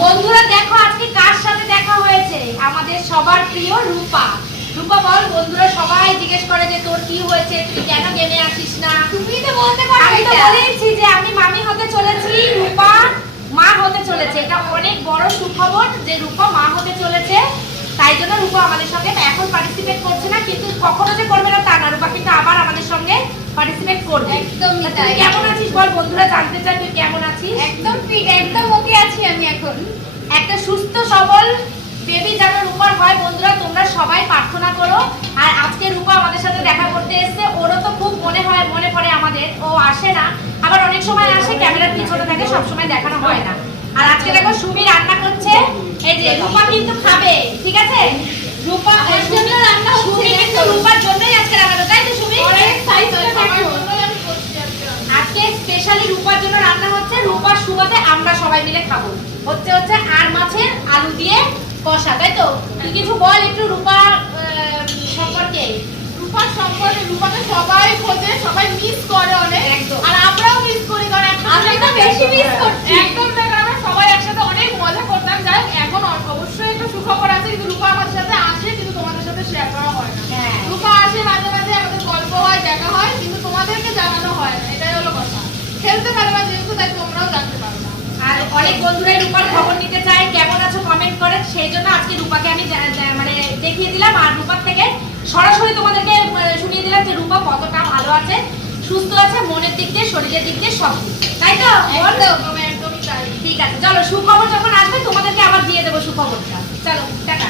বন্ধুরা দেখো আজকে কার সাথে দেখা হয়েছে, আমাদের সবার প্রিয় রূপা। রূপা বল, বন্ধুরা সবাই জিজ্ঞেস করে যে তোর কি হয়েছে, তুই কেন গেমে আসিস না। তুমি তো বলতে পারো। আমি তো বলেইছি যে আমি মামি হতে চলেছি, রূপা মা হতে চলেছে। এটা অনেক বড় সুখবর যে রূপা মা হতে চলেছে। তাই জন্য রূপা আমাদের সঙ্গে এখন পার্টিসিপেট করছে না, কিন্তু কখনো যে করবে না তা না, রূপা কিন্তু আবার আমাদের সঙ্গে পার্টিসিপেট করবে। একদমই তাই। তুই কেমন আছিস বল, বন্ধুরা জানতে চায় তুই কেমন আছিস। একদম ঠিক, একদম ওকে আছি আমি এখন। একটা সুস্থ সবল বেবি যেন রূপার হয়, বন্ধুরা তোমরা সবাই প্রার্থনা করো। আর আজকে রূপা আমাদের সাথে দেখা করতে এসেছে, ওরও তো খুব মনে পড়ে আমাদের। ও আসে না, আবার অনেক সময় আসে, ক্যামেরার পিছনে থাকে, সব সময় দেখানো হয় না। আর আজকে দেখো সুমি রান্না করছে, এই যে রূপা কিন্তু খাবে, ঠিক আছে। রূপা আমার জন্য রান্না হচ্ছে, সুমি কিন্তু রূপার জন্যই আজকে রান্না, তাই তো সুমি? আজকে স্পেশালি রূপার জন্য রান্না হচ্ছে, রূপার সুবাদে আমরা সবাই মিলে খাবো। হচ্ছে আর মাছের আলু দিয়ে কষা, তাই তো? তুই কিছু বল একটু রূপা সম্পর্কে। রূপাকে সবাই খোঁজে, সবাই মিস করে অনেক। একদম। আর আমরাও মিস করি, কারণ আমরা তো বেশি মিস করছি। একদম না, কারণ আমরা সবাই একসাথে অনেক মজা করতাম। যাই হোক, এখন অবশ্যই একটা সুখবর আছে, কিন্তু রূপা আমাদের সাথে আসে, কিন্তু তোমাদের সাথে শেয়ার করা হয় না। হ্যাঁ। রূপা আসে মাঝে মাঝে, আমাদের গল্প হয়, দেখা হয়, কিন্তু তোমাদেরকে জানানো হয় না। এটাই হলো কথা। খেলতে পারে না যেহেতু, তাই তোমরাও জানতে পারো না। আর অনেক বন্ধুরাই রূপার খবর নিতে চায়, কেমন আছো কমেন্ট করে। সেই জন্য আজকে রূপাকে আমি মানে দেখিয়ে দিলাম, আর রূপার থেকে সরাসরি তোমাদেরকে শুনিয়ে দিলাম যে রূপা কতটা ভালো আছে, সুস্থ আছে, মনের দিক দিয়ে শরীরের দিক দিয়ে সব দিক, তাই তো? একদমই তাই। ঠিক আছে, চলো সুখবর যখন আসবে তোমাদেরকে আবার দিয়ে দেবো সুখবরটা। চলো টাটা।